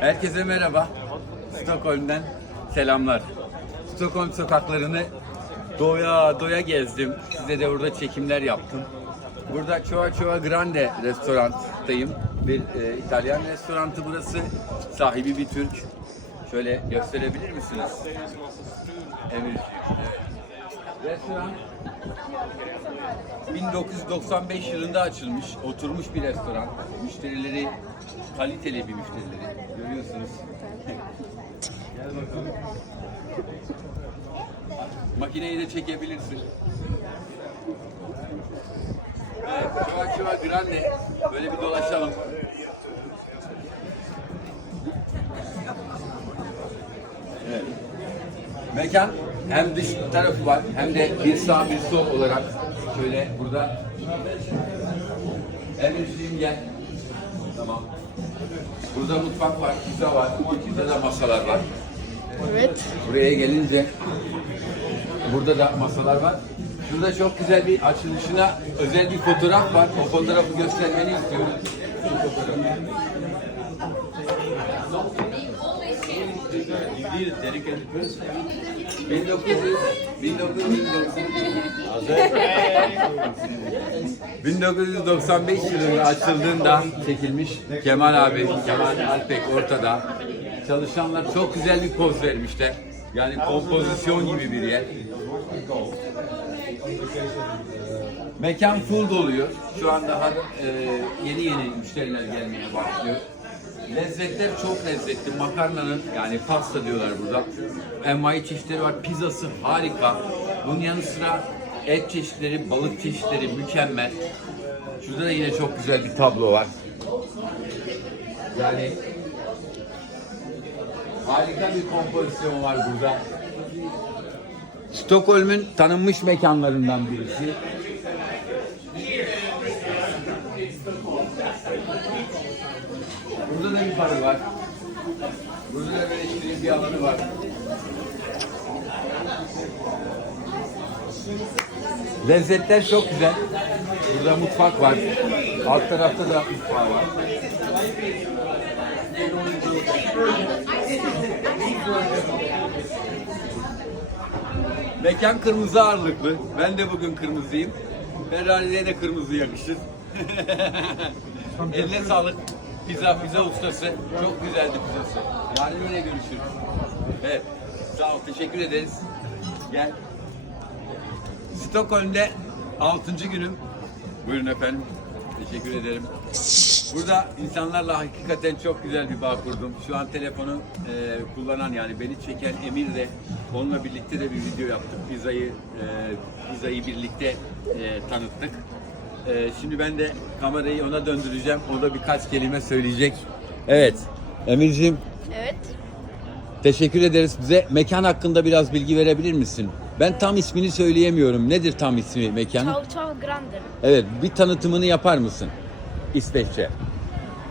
Herkese merhaba. Stockholm'den selamlar. Stockholm sokaklarını doya doya gezdim. Size de burada çekimler yaptım. Burada Çoğa Çoğa Grande restoranttayım. Bir e, İtalyan restoranı burası. Sahibi bir Türk. Şöyle gösterebilir misiniz? Evet. Restoran 1995 yılında açılmış, oturmuş bir restoran. Müşterileri kaliteli bir müşterileri. Görüyorsunuz. Gel bakalım. Makineyi de çekebilirsin. Evet, Şuva Şuva Grande. Böyle bir dolaşalım. Evet. Mekan hem dış tarafı var hem de bir sağ bir sol olarak şöyle burada Emirciğim gel. Tamam. Burada mutfak var, pizza var, burada da masalar var. Evet. Buraya gelince burada da masalar var. Şurada çok güzel bir açılışına özel bir fotoğraf var. O fotoğrafı göstermeni istiyorum. Şu fotoğrafı. Bir dedicated person. 1900 1990 1995 yılında açıldığında çekilmiş Kemal abi, Kemal Alpek ortada. Çalışanlar çok güzel bir poz vermişler. Yani kompozisyon gibi bir yer. Mekan full doluyor. Şu an daha e, yeni yeni müşteriler gelmeye başlıyor. Lezzetler çok lezzetli. Makarnanın yani pasta diyorlar burada. Envai çeşitleri var. Pizzası harika. Bunun yanı sıra et çeşitleri, balık çeşitleri mükemmel. Şurada da yine çok güzel bir tablo var. Yani harika bir kompozisyon var burada. Stockholm'un tanınmış mekanlarından birisi. Burada da bir barı var. Burada da böyle şirin bir alanı var. Lezzetler çok güzel. Burada mutfak var. Alt tarafta da mutfağı var. Mekan kırmızı ağırlıklı. Ben de bugün kırmızıyım. Ferrari'ye de kırmızı yakışır. Eline sağlık. Pizza, pizza ustası. Çok güzeldi pizzası. Yarın yine görüşürüz. Evet. Sağ ol. Teşekkür ederiz. Gel. Stockholm'de 6. günüm. Buyurun efendim. Teşekkür ederim. Burada insanlarla hakikaten çok güzel bir bağ kurdum. Şu an telefonu e, kullanan yani beni çeken Emir de onunla birlikte de bir video yaptık. Pizzayı e, pizzayı birlikte e, tanıttık. E, şimdi ben de kamerayı ona döndüreceğim. O da birkaç kelime söyleyecek. Evet. Emirciğim Evet. teşekkür ederiz. Bize mekan hakkında biraz bilgi verebilir misin? Ben tam ismini söyleyemiyorum. Nedir tam ismi mekanın? Ciao ciao grande. Evet, bir tanıtımını yapar mısın? İsveççe.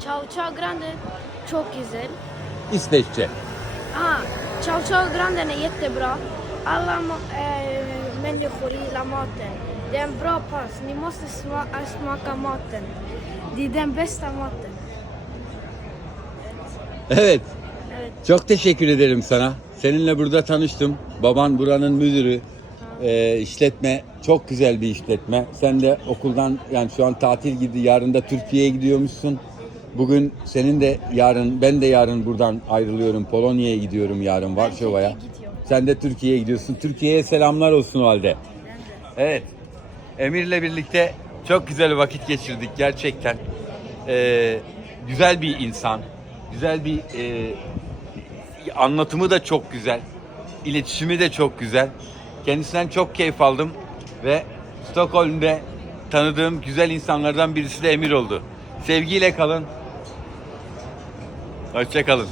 Ciao ciao grande. Çok güzel. İsveççe. Aha. Ciao ciao grande är jättebra. Alla ma- eh, människor gillar maten. Det är en bra pass. Ni måste sma- eh, smaka maten. Det är den bästa maten. Evet. Evet. Çok teşekkür ederim sana. Seninle burada tanıştım. Baban buranın müdürü. Ee, işletme çok güzel bir işletme. Sen de okuldan yani şu an tatil gibi yarın da Türkiye'ye gidiyormuşsun. Bugün senin de yarın ben de yarın buradan ayrılıyorum. Polonya'ya gidiyorum yarın Varşova'ya. Sen de Türkiye'ye gidiyorsun. Türkiye'ye selamlar olsun o halde. Evet. Emir'le birlikte çok güzel vakit geçirdik gerçekten. Ee, güzel bir insan. Güzel bir e, anlatımı da çok güzel. İletişimi de çok güzel. Kendisinden çok keyif aldım ve Stockholm'de tanıdığım güzel insanlardan birisi de Emir oldu. Sevgiyle kalın. Hoşça kalın.